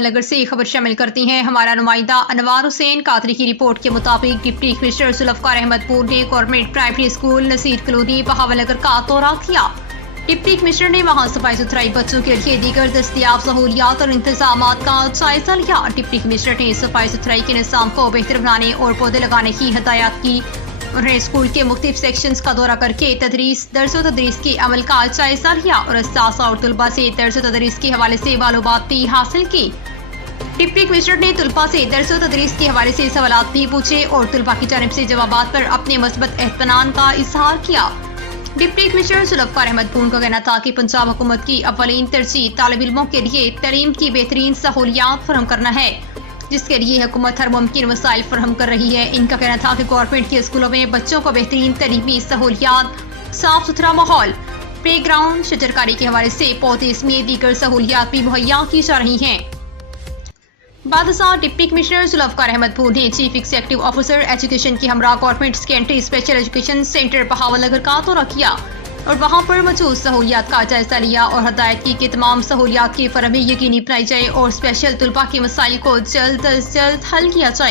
بہاول نگر سے خبر شامل کرتی ہیں۔ ہمارا نمائندہ انوار حسین قادری کی رپورٹ کے مطابق ڈپٹی کمشنر ذوالفقار احمد پور نے government primary school Nasir colony Bahawalnagar کا دورہ کیا۔ ڈپٹی کمشنر نے وہاں صفائی ستھرائی، بچوں کے لیے دیگر دستیاب سہولیات اور انتظامات کا جائزہ لیا۔ ڈپٹی کمشنر نے صفائی ستھرائی کے نظام کو بہتر بنانے اور پودے لگانے کی ہدایات کی۔ انہوں نے اسکول کے مختلف سیکشنز کا دورہ کر کے درس و تدریس کے عمل کا جائزہ لیا اور اساتذہ اور طلباء سے درس و تدریس کے حوالے سے معلومات بھی حاصل کی۔ ڈپٹی کمشنر نے طلباء سے درس و تدریس کے حوالے سے سوالات بھی پوچھے اور طلباء کی جانب سے جوابات پر اپنے مثبت اطمینان کا اظہار کیا۔ ڈپٹی کمشنر ذوالفقار احمد پور کا کہنا تھا کہ پنجاب حکومت کی اولین ترجیح طالب علموں کے لیے تعلیم کی بہترین سہولیات فراہم کرنا ہے، جس کے لیے حکومت ہر ممکن وسائل فراہم کر رہی ہے۔ ان کا کہنا تھا کہ گورنمنٹ کے اسکولوں میں بچوں کو بہترین تعلیمی سہولیات، صاف ستھرا ماحول، پلے گراؤنڈ، شجرکاری کے حوالے سے پودے سمیت دیگر سہولیات بھی مہیا کی جا رہی ہیں۔ بعد ازاں ڈپٹی کمشنر ذوالفقار احمد پور نے چیف ایگزیکٹو آفیسر ایجوکیشن کے ہمراہ government secondary special education centre Bahawal Nagar کا دورہ کیا اور وہاں پر موجود سہولیات کا جائزہ لیا اور ہدایت کی کہ تمام سہولیات کی فراہمی یقینی بنائی جائے اور اسپیشل طلباء کے مسائل کو جلد از جلد حل کیا جائے۔